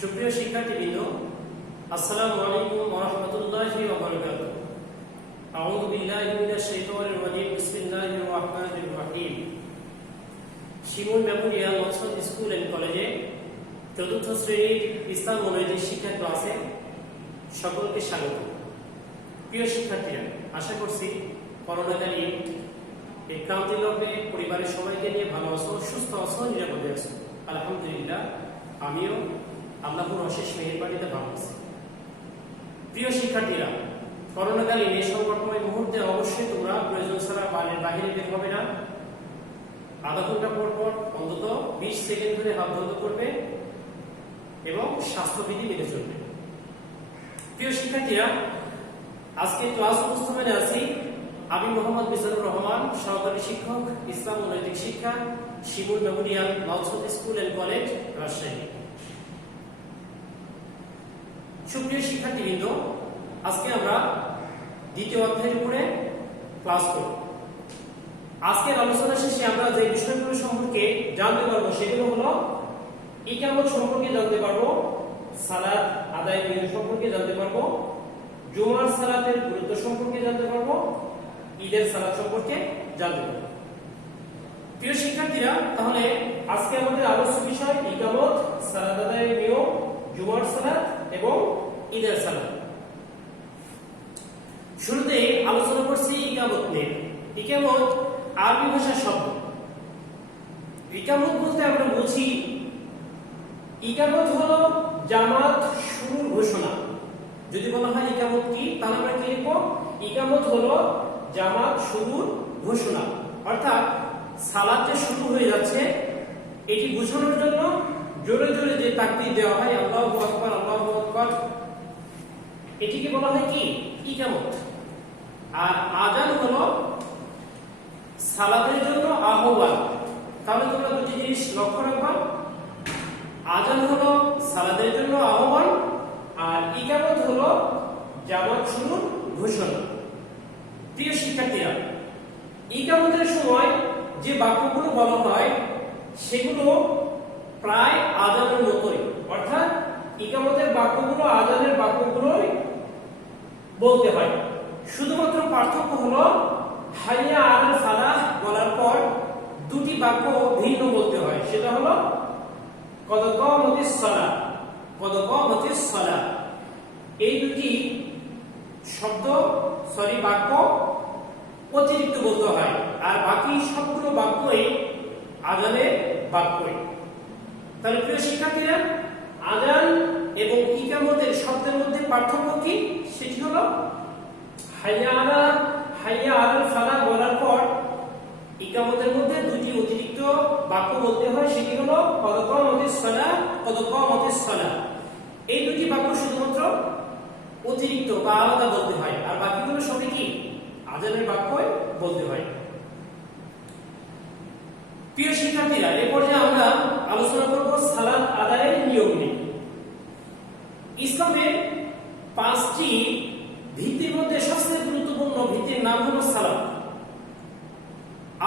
সুপ্রিয় শিক্ষার্থীবৃন্দ, আসসালামু আলাইকুম ওয়া রাহমাতুল্লাহি ওয়া বারাকাতুহু। আউযু বিল্লাহি মিনাশ শাইতানির রাজিম। বিসমিল্লাহির রাহমানির রাহিম। শিমুল মেমোরিয়াল নর্থ স্কুল এন্ড কলেজে চতুর্থ শ্রেণীর ইসলাম ও নৈতিক শিক্ষা ক্লাসে সকলকে স্বাগত। প্রিয় শিক্ষার্থীরা, আশা করছি করোনাকালীন এই ক্রান্তি লগ্নে পরিবারের সবাইকে নিয়ে ভালো আছো, সুস্থ আছো, নিরাপদে আছো। আলহামদুলিল্লাহ, আমিও আল্লাহর অশেষ মেহেরবানিতে ভালো আছি। প্রিয় শিক্ষার্থীরা, করোনাকালীন এই সংকটময় মুহূর্তে অবশ্যই তোমরা প্রয়োজন ছাড়া বাহিরে বের হবে না। আধা ঘন্টা পর পর অন্তত 20 সেকেন্ড ধরে হাত বন্ধ করবে এবং স্বাস্থ্যবিধি মেনে চলবে। প্রিয় শিক্ষার্থীরা, আজকে ক্লাস উপস্থাপনে আছি আমি মোহাম্মদ মিজানুর রহমান, সহকারী শিক্ষক, ইসলাম ও নৈতিক শিক্ষা, Shimul memorial north school and college, Rajshahi. সুপ্রিয় শিক্ষার্থীবৃন্দ, আজকে আমরা দ্বিতীয় অধ্যায়ের উপরে ক্লাস করব। আজকের আলোচনা শেষে আমরা যে বিষয়গুলো সম্পর্কে জানতে পারবো সেগুলো হলো ইকামত সম্পর্কে জানতে পারবো, সালাত আদায় নিয়ম সম্পর্কে জানতে পারবো, জুমার সালাতের গুরুত্ব সম্পর্কে জানতে পারবো, ঈদের সালাত সম্পর্কে জানতে পারবো। প্রিয় শিক্ষার্থীরা, তাহলে আজকে আমাদের আলোচ্য বিষয় ইকামত, সালাত আদায়ের নিয়ম, জুমার সালাত এবং ঈদের সালাত। শুরুতে আলোচনা করছি ইকামত নিয়ে। ইকামত আরবি ভাষার শব্দ। ইকামত বলতে আমরা বুঝি, ইকামত হলো জামাত শুরুর ঘোষণা। যদি বলা হয় ইকামত কি, তাহলে আমরা কি লিখব? ইকামত হলো জামাত শুরুর ঘোষণা, অর্থাৎ সালাত যে শুরু হয়ে যাচ্ছে এটি বোঝানোর জন্য জোরে জোরে যে তাকবীর দেওয়া হয়, আল্লাহু আকবার আল্লাহু আকবার, এটিকে বলা হয় কি? ইকামত। আর আযান হলো সালাতের জন্য আহ্বান। তাহলে তোমরা দুটি জিনিস লক্ষ্য রাখবা, আযান হলো সালাতের জন্য আহ্বান আর ইকামত হলো জামাত শুরুর ঘোষণা। প্রিয় শিক্ষার্থীরা, ইকামতের সময় যে বাক্যগুলো বলা হয় সেগুলো প্রায় আযানের মতোই, অর্থাৎ ইকামতের বাক্যগুলো আযানের বাক্যগুলোই বলতে হয়। শুধুমাত্র পার্থক্য হলো হাইয়া আলাল ফালাহ বলার পর দুটি বাক্য ভিন্ন বলতে হয়। সেটা হলো কদ কামাতিস সালাহ, কদ কামাতিস সালাহ। এই দুটি বাক্য অতিরিক্ত বলতে হয়, আর বাকি সবগুলো বাক্যই আযানের বাক্যই। তাহলে প্রিয় শিক্ষার্থীরা, আযান এবং ইকামতের শব্দের মধ্যে পার্থক্য কি? সেটি হলো হাইয়া আলাল ফালাহ বলার পর ইকামতের মধ্যে দুটি অতিরিক্ত বাক্য বলতে হয়। সেটি হলো কদ কামাতিস সালাহ, কদ কামাতিস সালাহ। এই দুটি বাক্য শুধুমাত্র অতিরিক্ত বা আলাদা বলতে হয়, আর বাকিগুলো সবই কি? আযানের বাক্যই বলতে হয়। প্রিয় শিক্ষার্থীরা, এই পর্যায়ে আমরা আলোচনা করব সালাত আদায়ের নিয়ম নিয়ে। ইসলামের 5টি ভিত্তির মধ্যে সবচেয়ে গুরুত্বপূর্ণ ভিত্তির নাম হলো সালাত।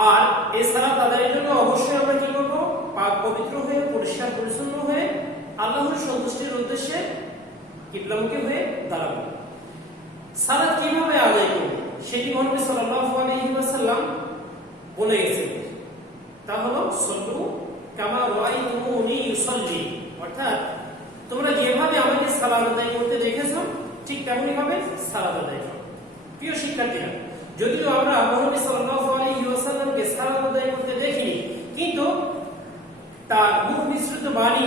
আর এই সালাত আদায়ের জন্য অবশ্যই আমরা কি করব? পাক পবিত্র হয়ে, পরিষ্কার পরিচ্ছন্ন হয়ে, আল্লাহর সন্তুষ্টির উদ্দেশ্যে কিবলামুখী হয়ে দাঁড়াবো। সালাত কিভাবে আদায় করব সেটি মহানবী সাল্লাল্লাহু আলাইহি ওয়াসাল্লাম বলে গেছেন। তা হলো সল্লু কামা রাআইতুমুনি ইউসাল্লি, অর্থাৎ তোমরা যেভাবে আমাকে সালাত আদায় করতে দেখেছো ঠিক তেমনি ভাবে সালাত আদায় করো। প্রিয় শিক্ষার্থীরা, যদিও আমরা মহানবী সাল্লাল্লাহু আলাইহি ওয়াসাল্লামকে সালাত আদায় করতে দেখিনি, কিন্তু তার মুখ নিঃসৃত বাণী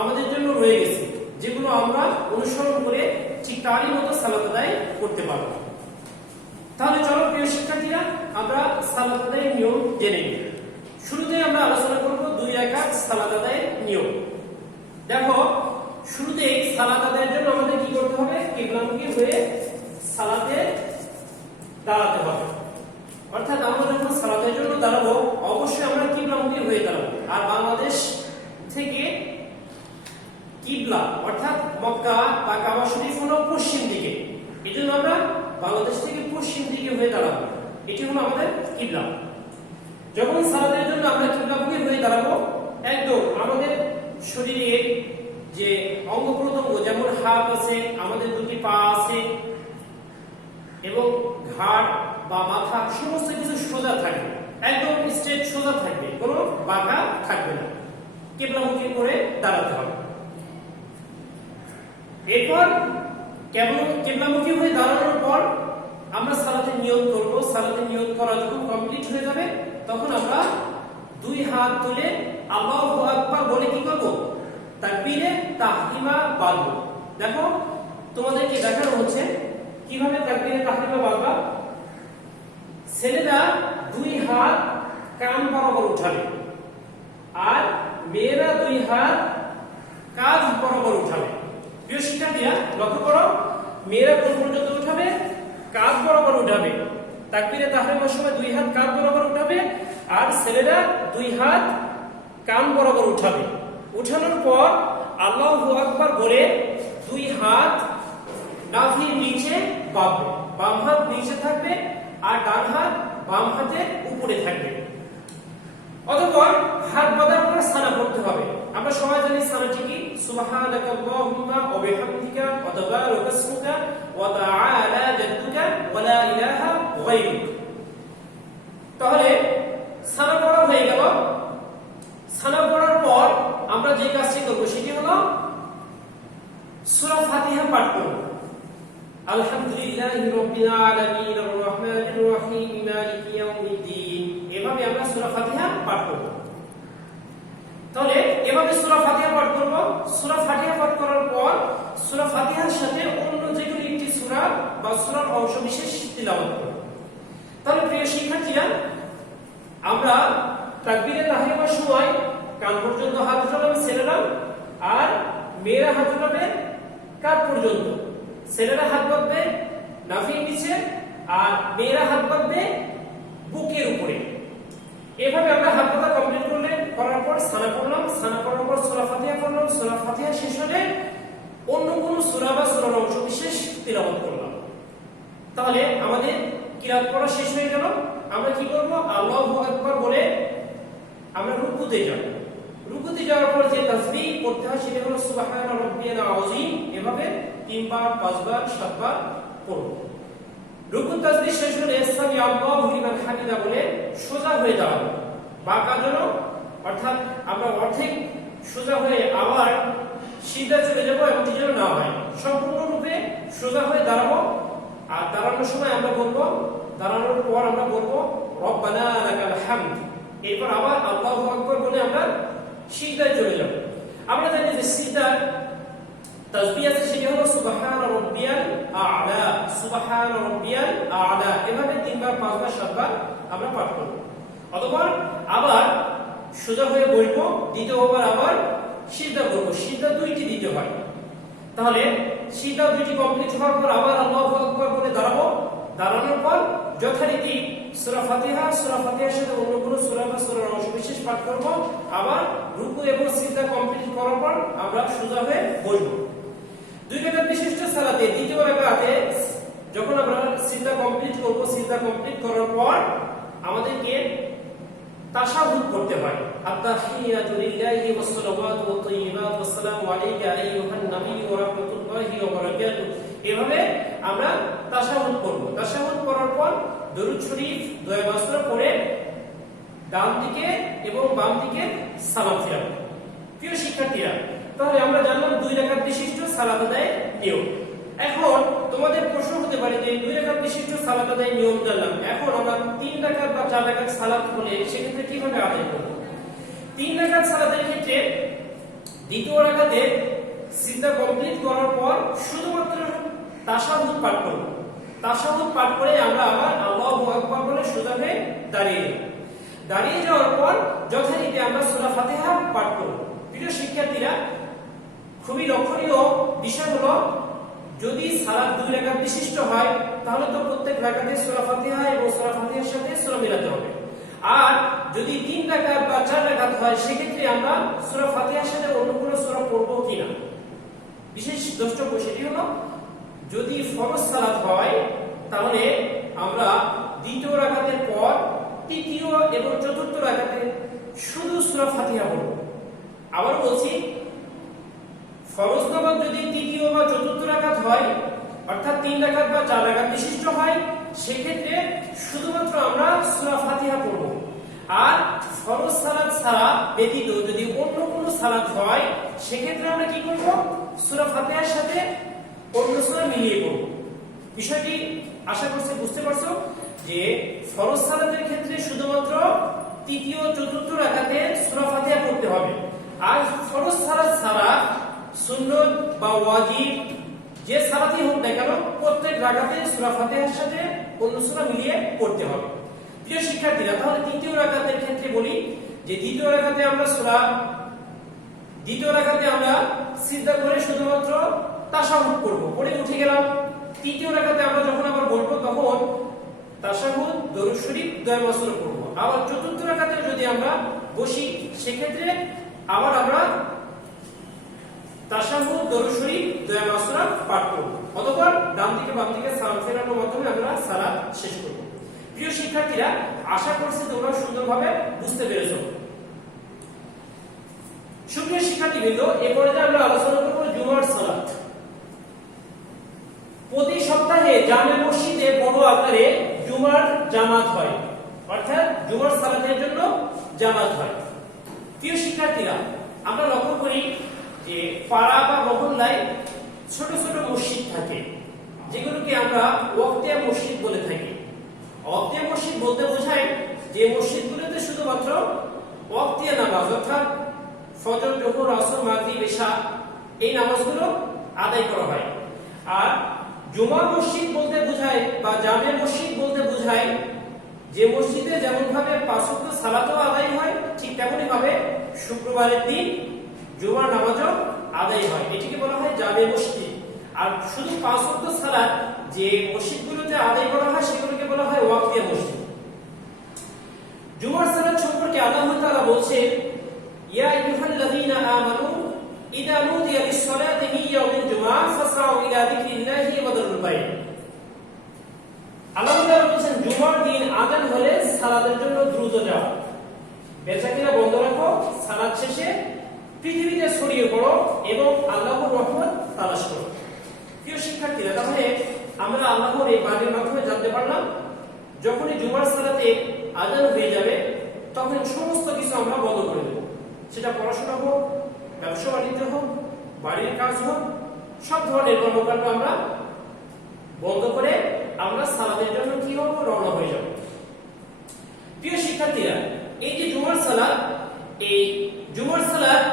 আমাদের জন্য রয়ে গেছে, যেগুলো আমরা অনুসরণ করে ঠিক তারই মতো সালাত আদায় করতে পারব। তাহলে চলো প্রিয় শিক্ষার্থীরা, আমরা সালাত আদায়ের নিয়ম জেনে নিই। শুরুতে আমরা আলোচনা করব 2 রাকাত সালাত আদায়ের নিয়ম। দেখো, শুরুতে সালাত আদায়ের জন্য আমাদের কি করতে হবে? কিবলামুখী হয়ে সালাতে দাঁড়াতে হবে। অর্থাৎ আমরা যখন সালাতের জন্য দাঁড়াবো অবশ্যই আমরা কিবলামুখী হয়ে দাঁড়াবো। আর বাংলাদেশ থেকে কিবলা অর্থাৎ মক্কা বা কাবা শরীফ হলো পশ্চিম দিকে, এজন্য আমরা বাংলাদেশ থেকে পশ্চিম দিকে হয়ে দাঁড়াবো। এটি হলো আমাদের কিবলা। যখন সালাতের জন্য আমরা কিবলামুখী হয়ে দাঁড়াবো, একদম আমাদের শরীরে যে অঙ্গ প্রত্যঙ্গ যেমন হাত আছে, আমাদের দুটি পা আছে এবং ঘাড় বা মাথা সমস্ত কিছু সোজা থাকবে, একদম স্ট্রেট সোজা থাকবে, কোনো বাঁকা থাকবে না। কিবলামুখী করে দাঁড়াতে হবে। এরপর কিবলামুখী হয়ে দাঁড়ানোর পর আমরা সালাতে নিয়ত করব। সালাতে নিয়ত করা যখন কমপ্লিট হয়ে যাবে তখন আমরা দুই হাত তুলে আল্লাহু আকবার বলে কি করব? তাকবীরে তাহরিমা বাঁধব। দেখো তোমাদেরকে দেখানো হচ্ছে কিভাবে তাকবীরে তাহরিমা বাঁধবা। ছেলেরা দুই হাত কান বরাবর উঠাবে আর মেয়েরা দুই হাত কাঁধ বরাবর উঠাবে। প্রিয় শিক্ষার্থীরা লক্ষ্য করো, মেয়েরা কোন পর্যন্ত উঠাবে? কাঁধ বরাবর উঠাবে। তাকবীরে তাহরিমার সময় দুই হাত কাঁধ বরাবর উঠাবে আর ছেলেরা দুই হাত কান বরাবর উঠাবে। উঠানোর পর আল্লাহু আকবার বলে দুই হাত নাভির নিচে বাঁধবে। বাম হাত নিচে থাকবে আর ডান হাত বাম হাতের উপরে থাকবে। অতঃপর হাত বাঁধার পর সানা পড়তে হবে। আমরা সবাই জানি সানাটি কি? সুবহানাকা আল্লাহুম্মা ওয়া বিহামদিকা ওয়া তাবারাকা ইসমুকা ওয়া তাআলা জাদ্দুকা ওয়া লা ইলাহা গায়রুক। তাহলে সানা পড়া হয়ে গেল। সানা পড়ার পর আমরা যে কাজটি করব সেটি হলো সূরা ফাতিহা পাঠ করব। আলহামদুলিল্লাহি রাব্বিল আলামিন আর রহমানির রহিম মালিকি ইয়াউমিদ্দিন, এভাবে আমরা সূরা ফাতিহা পাঠ করব। তাহলে এভাবে সূরা ফাতিহা পাঠ করব। সূরা ফাতিহা পাঠ করার পর সূরা ফাতিহার সাথে অন্য যে কোনো একটি সূরা বা সূরার অংশ বিশেষ তিলাওয়াত করব। তাহলে প্রিয় শিক্ষার্থীরা, আমরা তাকবীরে তাহরিমার সময় কান পর্যন্ত হাত উঠাবে ছেলেরা আর মেয়েরা হাত উঠাবে কাঁধ পর্যন্ত। ছেলেরা হাত বাঁধবে নাভির নিচে আর মেয়েরা হাত বাঁধবে বুকের উপরে। এভাবে আমরা হাত বাঁধা কমপ্লিট করার পর সানা পড়লাম। সানা পড়ার পর সূরা ফাতিহা পড়লাম। সূরা ফাতিহা শেষ হলে অন্য কোন সূরা বা সূরার অংশ বিশেষ তিলাওয়াত করলাম। তাহলে আমাদের কিরাত পড়া শেষ হয়ে গেল। আমরা কি করব? আল্লাহু আকবার বলে আমরা রুকুতে যাব। রুকুতে যাওয়ার পর যে তাসবিহ পড়তে হয় সেটা হলো সুবহানা রাব্বিয়াল আযীম। এভাবে 3 বার 5 বার 7 বার পড়ব। রুকু তাসবিহ শেষ হলে সামি আল্লাহু লিমান হামিদা বলে সোজা হয়ে দাঁড়াবো। বাঁকা যেন, অর্থাৎ আমরা অর্ধেক সোজা হয়ে আবার সিধা চলে যাব এমনটি যেন না হয়। সম্পূর্ণরূপে সোজা হয়ে দাঁড়াবো। আর দাঁড়ানোর সময় আমরা বলবো, দাঁড়ানোর পর আমরা বলবো রব্বানা লাকাল হামদ। এরপর আবার আল্লাহু আকবার বলে আমরা সিজদায় চলে যাব। আমরা জানি যে সিজদার তাসবিহ আছে সেটি হলো সুবহানা রাব্বিয়াল আ'লা, সুবহানা রাব্বিয়াল আ'লা। এভাবে 3 বার 5 বার 7 বার আমরা পাঠ করব। অতঃপর আবার সোজা হয়ে বসবো, দ্বিতীয়বার আবার সিজদা করব। সিজদা দুইটি দিতে হয়। তাহলে সিজদা দুইটি কমপ্লিট হওয়ার পর আবার আল্লাহু আকবার বলে দাঁড়াবো। দাঁড়ানোর পর যথারীতি সূরা ফাতিহা, সূরা ফাতিহার সাথে অন্য কোনো সূরা বা সূরার অংশ বিশেষ পাঠ করব। আবার রুকু এবং সিজদা কমপ্লিট করার পর আমরা সোজা হয়ে বসবো। দুই রাকাত বিশিষ্ট সালাতে দ্বিতীয় রাকাতে যখন আমরা সিজদা কমপ্লিট করব, সিজদা কমপ্লিট করার পর আমাদেরকে তাশাহুদ করতে হয়। আত-তাহিয়াতু লিল্লাহি ওয়াস সালাওয়াতু ওয়াত তাইয়্যিবাতু ওয়াস সালামু আলাইকা আইয়ুহান নাবিয়্যু ওয়া রাহমাতুল্লাহি ওয়া বারাকাতুহু। এভাবে আমরা তাশাহুদ করব। তাশাহুদ করার পর দরুদ শরীফ দোয়া মাসুরা পড়ে ডান দিকে এবং বাম দিকে সালাম ফিরাবো। প্রিয় শিক্ষার্থীরা, তাহলে আমরা জানলাম 2 রাকাত বিশিষ্ট সালাত আদায়ের নিয়ম। এখন তোমাদের প্রশ্ন হতে পারে যে 2 রাকাত বিশিষ্ট সালাত আদায়ের নিয়ম জানলাম, এখন আমরা 3 রাকাত বা 4 রাকাত সালাত হলে সেক্ষেত্রে কিভাবে আদায় করব? 3 রাকাত সালাতের ক্ষেত্রে দ্বিতীয় রাকাতে সিজদা কমপ্লিট করার পর শুধুমাত্র তাশাহুদ পাঠ করব। তাশাহুদ পাঠ করে আমরা আবার আল্লাহু আকবার বলে সোজা হয়ে দাঁড়িয়ে যাব। দাঁড়িয়ে যাওয়ার পর যথারীতি আমরা সূরা ফাতিহা পাঠ করব। প্রিয় শিক্ষার্থীরা, খুবই লক্ষণীয় বিষয় হলো যদি সালাত 2 রাকাত বিশিষ্ট হয় তাহলে তো প্রত্যেক রাকাতে সূরা ফাতিহা এবং সূরা ফাতিহার সাথে সূরা মিলাতে হবে। আর যদি 3 রাকাত বা 4 রাকাত হয় সেক্ষেত্রে আমরা সূরা ফাতিহার সাথে অন্য কোনো সূরা পড়ব কিনা। বিশেষ দ্রষ্টব্য সেটি হলো যদি ফরজ সালাত হয় তাহলে আমরা দ্বিতীয় রাকাতের পর তৃতীয় এবং চতুর্থ রাকাতে শুধু সূরা ফাতিহা পড়ব। আবার বলছি, ফরজ নামাজ যদি তৃতীয় বা চতুর্থ রাকাত হয়, অর্থাৎ 3 রাকাত বা 4 রাকাত বিশিষ্ট হয়, সেক্ষেত্রে শুধুমাত্র আমরা সূরা ফাতিহা পড়ব। আর ফরজ সালাত ছাড়া ব্যতীত যদি অন্য কোনো সালাত হয়, সেক্ষেত্রে আমরা কি করব? সূরা ফাতিহার সাথে অন্য সূরা মিলিয়ে পড়ব। বিষয়টি আশা করছি বুঝতে পারছো যে ফরজ সালাতের ক্ষেত্রে শুধুমাত্র তৃতীয় চতুর্থ রাকাতে সূরা ফাতিহা পড়তে হবে। আর ফরজ সালাত ছাড়া সুন্নত বা ওয়াজিব যে সালাতই হোক না কেন, প্রত্যেক রাকাতে সূরা ফাতিহার সাথে অন্য সূরা মিলিয়ে পড়তে হবে। প্রিয় শিক্ষার্থীরা, তাহলে তৃতীয় রাকাতের ক্ষেত্রে বলি যে দ্বিতীয় রাকাতে আমরা সিজদা করে শুধুমাত্র তাশাহুদ করব, পড়ে উঠে গেলাম। তৃতীয় রাকাতে আমরা যখন আবার বলবো তখন তাশাহুদ, দরুদ শরীফ, দোয়া মাসুরা করব। আবার চতুর্থ রাকাতে যদি আমরা বসি, সেক্ষেত্রে আবার আমরা তাশাহুদ, দরুদ শরীফ, দোয়া মাসুরা পাঠ করব। অতঃপর ডান দিকে বাম দিকে সালাম ফেরানোর মাধ্যমে আমরা সালাত শেষ করব। প্রিয় শিক্ষার্থীরা, আশা করছি তোমরা সুন্দরভাবে বুঝতে পেরেছো। সুপ্রিয় শিক্ষার্থীবৃন্দ, এরপরে আমরা আলোচনা করব জুমার সালাত। প্রতি সপ্তাহে জামে মসজিদে বড় আকারে জুমার জামাত হয়, অর্থাৎ জুমার সালাতের জন্য জামাত হয়। প্রিয় শিক্ষার্থীরা, আমরা লক্ষ্য করি যে পাড়া বা মহল্লায় ছোট ছোট মসজিদ থাকে, যেগুলোকে আমরা ওয়াক্তিয়া মসজিদ বলে থাকি। ওয়াক্তিয়া মসজিদ বলতে বোঝায় যে মসজিদগুলোতে শুধুমাত্র ওয়াক্তিয়া নামাজ, অর্থাৎ ফজর, জোহর, আসর, মাগরিব, ইশা এই নামাজগুলো আদায় করা হয়। আর জুমা মসজিদ বলতে বোঝায় বা জামে মসজিদ বলতে বোঝায় যে মসজিদে যেমন ভাবে 5 ওয়াক্ত সালাতও আদায় হয়, ঠিক তেমনি ভাবে শুক্রবারের দিন জুমার নামাজও আদায় হয়। এটিকে বলা হয় জামে মসজিদ। আর শুধু 5 ওয়াক্ত সালাত যে মসজিদগুলোতে আদায় করা হয়, সেগুলোকে বলা হয় ওয়াক্তিয়া মসজিদ। জুমার সালাত সম্পর্কে আল্লাহ তাআলা বলছেন, ইয়া আইয়ুহাল্লাযীনা আমানু ইযা নুদিয়া লিস-সালাতি মিন ইয়াউমিল জুমআহ ফাসআউ ইলা যিকরিল্লাহি ওয়া যারুল বাই'। আল্লাহ তাআলা বলেন, জুমার দিন আযান হলে সালাতের জন্য দ্রুত যাও, বেচাকেনা বন্ধ রাখো, সালাত শেষে পৃথিবীতে ছড়িয়ে পড়ো এবং আল্লাহর রহমত তালাশ করো। প্রিয় শিক্ষার্থীরা, তাহলে আমরা আল্লাহর এই বাণীর মাধ্যমে জানতে পারলাম, যখনই জুমার সালাতে আযান হয়ে যাবে তখন সমস্ত কিছু আমরা বন্ধ করে দেব। সেটা পড়াশোনা হোক, ব্যবসা বাণিজ্য হোক, বাড়ির কাজ হোক, সব ধরনের কর্মকাণ্ড আমরা বন্ধ করে আমরা সালাতের জন্য কি হব? রওনা হয়ে যাব। প্রিয় শিক্ষার্থীরা, এই যে জুমার সালাত, এই জুমার সালাত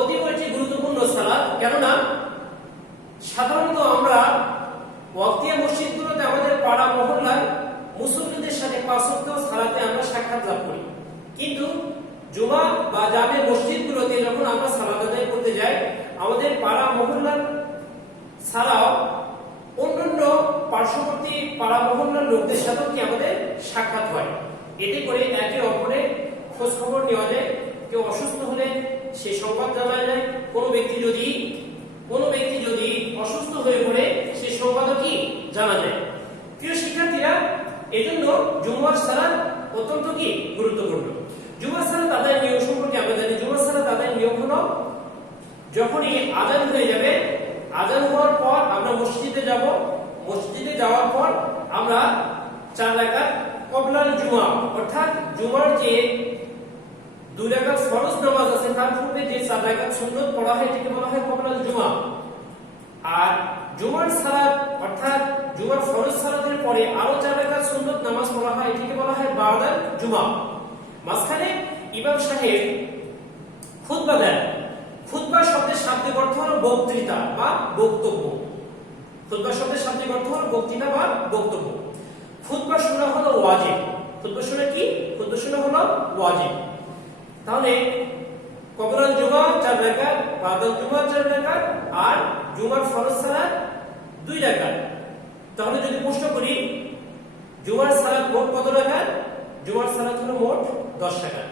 অতি গুরুত্বপূর্ণ সালাত। কেননা সাধারণত আমরা ওয়াক্তিয়া মসজিদগুলোতে আমাদের পাড়া মহল্লার মুসল্লিদের সাথে 5 ওয়াক্ত সালাতে আমরা সাক্ষাৎ লাভ করি, কিন্তু জুমা বা জামে মসজিদগুলোতে যখন আমরা সালাত আদায় করতে যাই, আমাদের পাড়া মহল্লার ছাড়াও অন্যান্য পার্শ্ববর্তী পাড়া মহল্লার লোকদের সাথেও কি আমাদের সাক্ষাৎ হয়। এতে করে একে অপরের খোঁজ খবর নেওয়া যায়। কেউ অসুস্থ হলে সে সংবাদ জানা যায়। কোনো ব্যক্তি যদি অসুস্থ হয়ে পড়ে, সে সংবাদও কি জানা যায়। প্রিয় শিক্ষার্থীরা, এজন্য জুমার সালাত অত্যন্ত কি গুরুত্বপূর্ণ। জুমার সালাত আদায়ের নিয়ম সম্পর্কে আমরা জানি। জুমার সালাত আদায়ের নিয়ম হলো, যখনই আযান হয়ে যাবে, আযান হওয়ার পর আমরা মসজিদে যাব। মসজিদে যাওয়ার পর আমরা 4 রাকাত ক্বাবলাল জুমা, অর্থাৎ জুমার যে 2 রাকাত ফরজ নামাজ আছে, তার পূর্বে যে 4 রাকাত সুন্নত পড়া হয়, এটাকে বলা হয় ক্বাবলাল জুমা। আর জুমার সালাত, অর্থাৎ জুমার ফরজ সালাতের পরে আরো 4 রাকাত সুন্নত নামাজ পড়া হয়, এটাকে বলা হয় বাদাল জুমা। মাঝখানে ইমাম সাহেব খুতবা দেন। খুতবা শব্দের শাব্দিক অর্থ হলো বক্তৃতা বা বক্তব্য। খুতবা শব্দের শাব্দিক অর্থ হলো বক্তৃতা বা বক্তব্য। খুতবা শোনা হলো ওয়াজিব। খুতবা শোনা কি? খুতবা শোনা হলো ওয়াজিব। তাহলে ক্বাবলাল জুমা 4 রাকাত, বাদাল জুমা 4 রাকাত, আর জুমার ফরজ সালাত 2 রাকাত। তাহলে যদি প্রশ্ন করি জুমার সালাত মোট কত রাকাত? জুমার সালাত হলো মোট 10 রাকাত।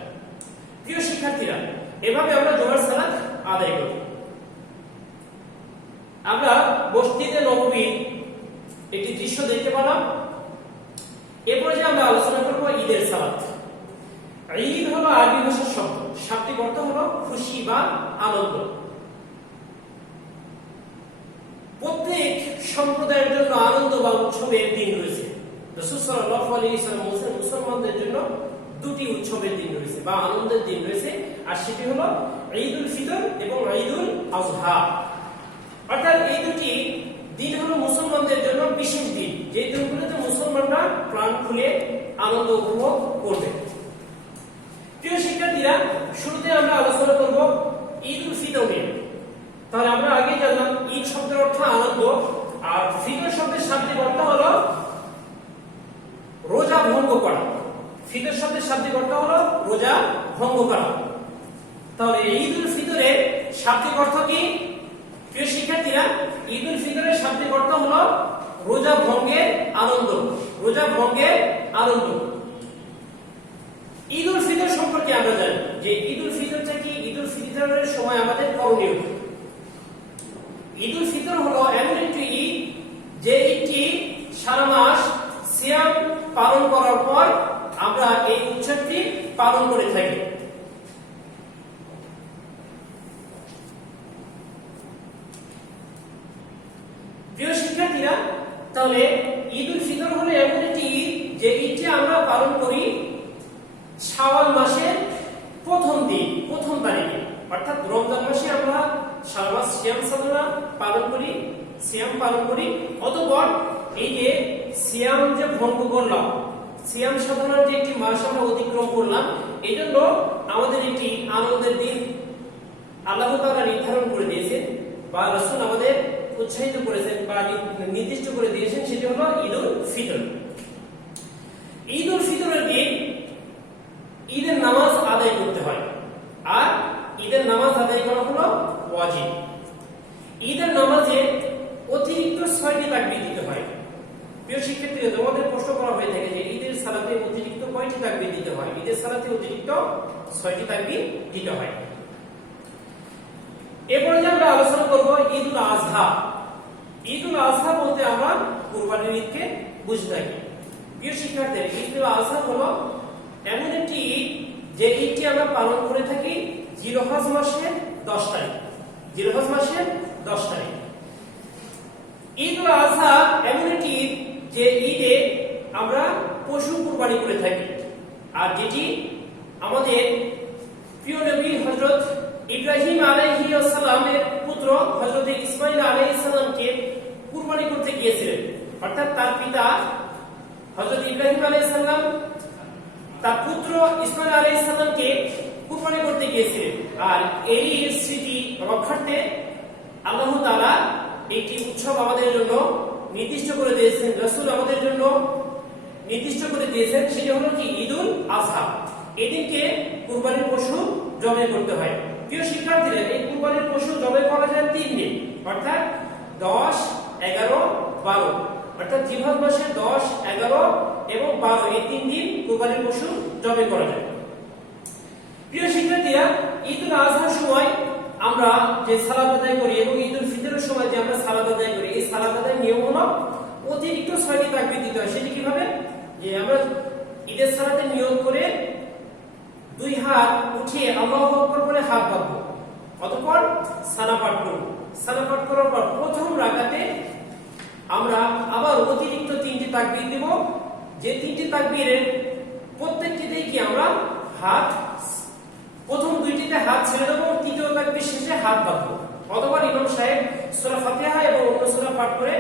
প্রিয় শিক্ষার্থীরা, এভাবে আমরা জুমার সালাত আদায় করি। আমরা মসজিদে নববীর একটি দৃশ্য দেখতে পেলাম। এরপর যে আমরা আলোচনা করব ঈদের সালাত। ঈদ হলো আরবি ভাষার শব্দ, শাব্দিক অর্থ হলো খুশি বা আনন্দ। সম্প্রদায়ের জন্য আনন্দ বা উৎসবের দিন রয়েছে। রাসূল সাল্লাল্লাহু আলাইহি ওয়াসাল্লাম বলেছেন মুসলমানদের জন্য দুটি উৎসবের দিন রয়েছে বা আনন্দের দিন রয়েছে, আর সেটি হলো ঈদুল ফিতর এবং ঈদুল আযহা। অর্থাৎ এই দুটি দিন হলো মুসলমানদের জন্য বিশেষ দিন, যে দিনগুলোতে মুসলমানরা প্রাণ খুলে আনন্দ উপভোগ করবে। প্রিয় শিক্ষার্থীরা, শুরুতে আমরা আলোচনা করব ঈদুল ফিতর নিয়ে। তাহলে আমরা আগে জানলাম ঈদ শব্দের অর্থ আনন্দ, আর ফিতর শব্দের শাব্দিক অর্থ হলো রোজা ভঙ্গ করা। ফিতর শব্দের শাব্দিক অর্থ হলো রোজা ভঙ্গ করা। তাহলে ঈদুল ফিতরের শাব্দিক অর্থ কি? প্রিয় শিক্ষার্থীরা, ঈদুল ফিতরের শাব্দিক অর্থ হলো রোজা ভঙ্গের আনন্দ। রোজা ভঙ্গের আনন্দ। ঈদুল ফিতর সম্পর্কে আমরা জানি যে ঈদুল ফিতরটা কি? ঈদুল ফিতরের সময় আমাদের করণীয়। ঈদুল ফিতর হলো এমন একটি ঈদ যে ঈদটি সারা মাস সিয়াম পালন করার পর আমরা এই উৎসবটি পালন করে থাকি। প্রিয় শিক্ষার্থীরা, তাহলে ঈদুল ফিতর হলো এমন একটি ঈদ যে ঈদটি আমরা পালন করি শাওয়াল মাসের প্রথম দিন, প্রথম তারিখে। অর্থাৎ রমজান মাসে আমরা সারা মাস সিয়াম সাধনা পালন করি, সিয়াম পালন করি। অতঃপর এই যে সিয়াম যে ভঙ্গ করলাম, সিয়াম সাধনার যে একটি মাস আমরা অতিক্রম করলাম, এই জন্য আমাদের একটি আনন্দের দিন আল্লাহ তাআলা নির্ধারণ করে দিয়েছেন বা রাসূল আমাদের উৎসাহিত করেছেন বা নির্দিষ্ট করে দিয়েছেন, সেটি হলো ঈদুল ফিতর। ঈদুল ফিতরের দিন ঈদের নামাজ আদায় করতে হয়, আর ঈদের নামাজ আদায় করা হলো ওয়াজিব। ঈদের নামাজে অতিরিক্ত 6টি তাকবীর দিতে হয়। প্রিয় শিক্ষার্থীরা, তোমাদের প্রশ্ন করা হয়ে থাকে যে ঈদের সালাতে অতিরিক্ত কয়টি তাকবীর দিতে হয়? ঈদের সালাতে অতিরিক্ত 6টি তাকবীর দিতে হয়। এরপরে আমরা আলোচনা করব ঈদুল আযহা। ঈদুল আযহা বলতে আমরা কুরবানির ঈদকে বুঝে থাকি। প্রিয় শিক্ষার্থীরা, ঈদুল আযহা হলো এমন একটি ঈদ যে ঈদটি আমরা পালন করে থাকি জিলহজ মাসের 10 তারিখ। জিলহজ মাসের 10 তারিখ। ঈদুল আযহা এমন একটি ঈদ যে ঈদে আমরা পশু কুরবানি করে থাকি, আর যেটি আমাদের প্রিয় নবী হযরত ইব্রাহিম আলাইহিস সালামের পুত্র হযরত ইসমাঈল আলাইহিস সালামকে কুরবানি করতে গিয়েছিলেন। অর্থাৎ তার পিতা হযরত ইব্রাহিম আলাইহিস সালাম তার পুত্র ইসমাঈল আলাইহিস সালামকে কুরবানি করতে গিয়েছিলেন, আর এই স্মৃতি রক্ষার্থে আল্লাহ তাআলা একটি উৎসব আমাদের জন্য নির্দিষ্ট করে দিয়েছেন, রাসূল আমাদের জন্য নির্দিষ্ট করে দিয়েছেন। সেটা হলো কি? ঈদুল আযহা। এদিনকে কুরবানির পশু জবাই করতে হয়। প্রিয় শিক্ষার্থীরা, এই কুরবানির পশু জবাই করা যায় 3 দিন, অর্থাৎ 10, 11, 12। অর্থাৎ জিলহজ মাসের 10, 11 এবং 12 এই 3 দিন কুরবানির পশু জবাই করা যায়। প্রিয় শিক্ষার্থীরা, ঈদুল আযহার সময় আমরা যে সালাত আদায় করি এবং ঈদুল ফিতরের সময় যে আমরা সালাত আদায় করি, এই সালাত আদায়ের নিয়ম হলো অতিরিক্ত 6টি তাকবীর দিতে হয়। সেটি কিভাবে? যে আমরা ঈদের সালাতে নিয়ত করে 2 হাত উঠিয়ে আল্লাহু আকবার বলে হাত বাঁধবো, অতঃপর সানা পাঠ করব। সানা পাঠ করার পর প্রথম রাকাতে আমরা আবার অতিরিক্ত 3টি তাকবীর দেব, যে 3টি তাকবীরের প্রত্যেকটিতেই কি আমরা হাত, প্রথম 2টিতে হাত ছেড়ে দেবো, তৃতীয় তাকবীর শেষে হাত বাঁধবো। অতঃপর ইমাম সাহেব সূরা ফাতিহা এবং অন্য সূরা পাঠ করে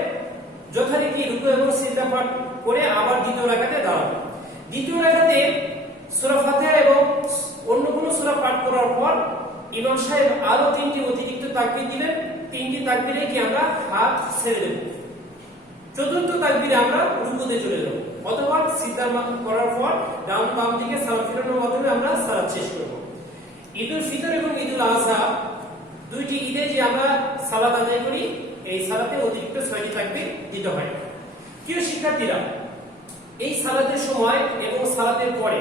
যথারীতি রুকু এবং সিজদা পাঠ করে আবার দ্বিতীয় রাকাতে দাঁড়াবো। দ্বিতীয় রাকাতে সূরা ফাতিহা এবং অন্য কোন সূরা পাঠ করার পর ইমাম সাহেব আরো 3টি অতিরিক্ত তাকবীর দিবেন। 3টি তাকবীরে কি আমরা হাত ছেড়ে দেব। চতুর্থ তাকবীরে আমরা রুকুতে চলে যাব। অতঃপর সিজদা করার পর ডান বাম দিকে সালাত ফিরানোর মাধ্যমে আমরা সালাত শেষ করব। ঈদুল ফিতর এবং ঈদুল আযহা দুইটি ঈদে যে আমরা সালাত আদায় করি, এই সালাতে অতিরিক্ত 6টি তাকবীর দিতে হয়। প্রিয় শিক্ষার্থীরা, এই সালাতের সময় এবং সালাতের পরে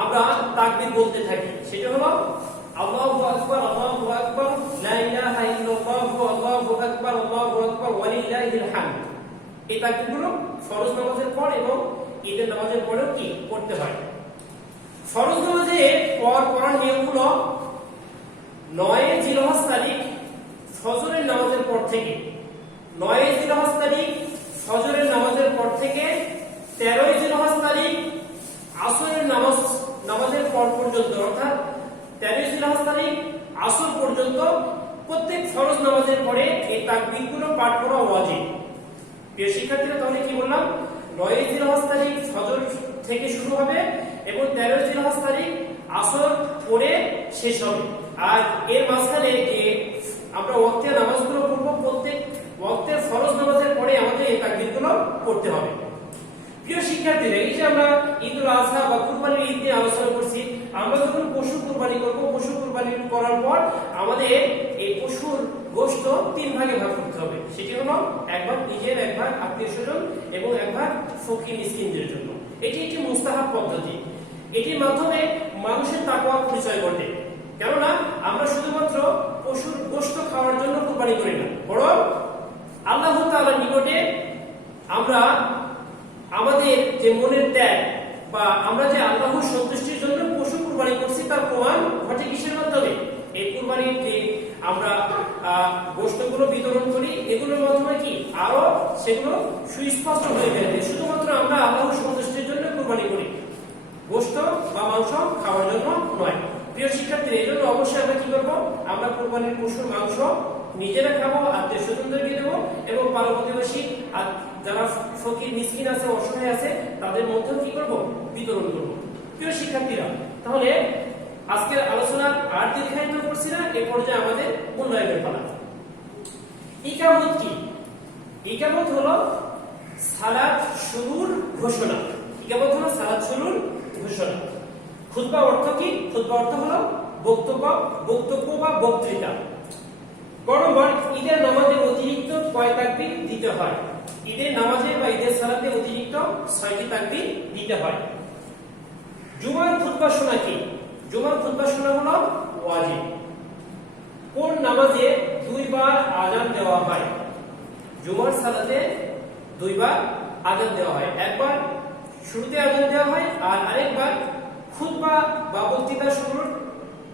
আমরা তাকবীর বলতে থাকি। সেটা হলো আল্লাহু আকবার, আল্লাহু আকবার, লা ইলাহা ইল্লাল্লাহ, আল্লাহু আকবার, আল্লাহু আকবার, ওয়া লিল্লাহিল হামদ। এই তাকবীরগুলো ফরজ নামাজের পর এবং ঈদের নামাজের পরেও কি পড়তে হয়। ফরজ নামাজের পর পড়ার নিয়ম হলো 9 জিলহজ তারিখ ফজরের নামাজের পর থেকে 9 জিলহজ তারিখ ফজরের নামাজের পর থেকে 13ই জিলহজ তারিখ আসরের নামাজের পর পর্যন্ত, অর্থাৎ 13ই জিলহজ তারিখ আসর পর্যন্ত প্রত্যেক ফরজ নামাজের পরে এই তাকবীরগুলো পাঠ করা ওয়াজিব। প্রিয় শিক্ষার্থীরা, তাহলে কি বললাম? 9ই জিলহজ তারিখ ফজর থেকে শুরু হবে এবং 13ই জিলহজ তারিখ আসর পরে শেষ হবে। আর এর মাঝখানে যে আমরা ওয়াক্তের নামাজগুলো পড়ব, প্রত্যেক ওয়াক্তের ফরজ নামাজের পরে আমাদের এই তাকবীরগুলো পড়তে হবে। প্রিয় শিক্ষার্থীরা, এই যে আমরা ঈদুল আজহা বা কুরবানির ঈদ নিয়ে আলোচনা করছি, আমরা যখন পশু কুরবানি করব, পশু কুরবানি করার পর আমাদের এই পশুর গোশত 3 ভাগে ভাগ করতে হবে। সেটি হলো এক ভাগ নিজের, এক ভাগ আত্মীয়স্বজন এবং এক ভাগ ফকির মিসকিনদের জন্য। এটি একটি মুস্তাহাব পদ্ধতি। এটির মাধ্যমে মানুষের তাকওয়া পরিচয় ঘটে। কেননা আমরা শুধুমাত্র পশুর গোশত খাওয়ার জন্য কুরবানি করি না, বরং আল্লাহ তাআলার নিকটে আমরা আমাদের যে মনের ত্যাগ বা আমরা যে আল্লাহর সন্তুষ্টির জন্য পশু কুরবানি করছি তার প্রমাণ ঘটে কিসের মাধ্যমে? এই কুরবানির যে আমরা গোশতগুলো বিতরণ করি, এগুলোর মাধ্যমে কি আরো সেগুলো সুস্পষ্ট হয়ে যাবে। শুধুমাত্র আমরা আল্লাহর সন্তুষ্টির জন্য কুরবানি করি, গোশত বা মাংস খাওয়ার জন্য নয়। প্রিয় শিক্ষার্থীরা, এই জন্য অবশ্যই আমরা কি করবো? আমরা কুরবানির পশুর মাংস নিজেরা খাবো, আত্মীয় স্বজনদেরকে দেবো এবং পাড়া প্রতিবেশী আর যারা ফকির মিসকিন আছে, অসহায় আছে, তাদের মধ্যেও কি করবো? বিতরণ করবো। প্রিয় শিক্ষার্থীরা, তাহলে আজকের আলোচনা আর দীর্ঘায়িত করছি না, এ পর্যায়ে আমাদের মূল্যায়নের পালা। ইকামত কি? ইকামত হলো সালাত শুরুর ঘোষণা। ইকামত হলো সালাত শুরুর ঘোষণা। খুতবা অর্থ কি? খুতবা অর্থ হলো বক্তব্য বা বক্তৃতা। বরাবর ঈদের নামাজে অতিরিক্ত কয় তাকবীর দিতে হয়? ঈদের নামাজে বা ঈদের সালাতে অতিরিক্ত 6টি তাকবীর দিতে হয়। জুমার খুতবা শোনা কি? জুমার খুতবা শোনা হলো ওয়াজিব। কোন নামাজে 2 বার আযান দেওয়া হয়? জুমার সালাতে 2 বার আযান দেওয়া হয়। একবার শুরুতে আযান দেওয়া হয় আর আরেকবার খুতবা বা বক্তৃতা শুরুর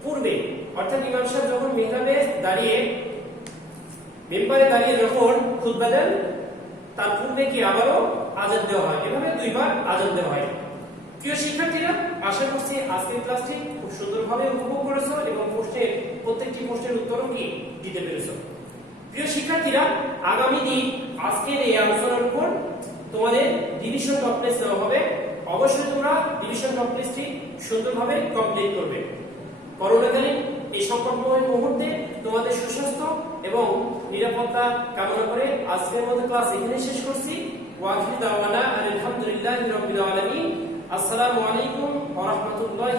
পূর্বে, অর্থাৎ ইমাম সাহেব যখন মিহরাবে দাঁড়িয়ে মেম্বারে দাঁড়িয়ে যখন খুতবা দেন তার পূর্বে কি আবারও আযান দেওয়া হয়। এভাবে 2 বার আযান দেওয়া হয়। প্রিয় শিক্ষার্থীরা, আশা করছি আজকের ক্লাসটি খুব সুন্দরভাবে উপভোগ করেছো এবং প্রত্যেকটি প্রশ্নের উত্তরও কি দিতে পেরেছো। প্রিয় শিক্ষার্থীরা, আগামী দিন আজকের এই আলোচনার উপর তোমাদের ডিভিশন টপ টেস্ট দেওয়া হবে। অবশ্যই তোমরা ডিভিশন টপ টেস্টটি সুন্দরভাবে কমপ্লিট করবে। করোনাকালীন এই সংকটময় মুহূর্তে তোমাদের সুস্বাস্থ্য এবং নিরাপত্তা কামনা করে আজকের মতো ক্লাস এখানে শেষ করছি। ওয়া আখিরু দাওয়ানা আলহামদুলিল্লাহি রাব্বিল আলামিন। আসসালামু আলাইকুম ওয়া রাহমাতুল্লাহি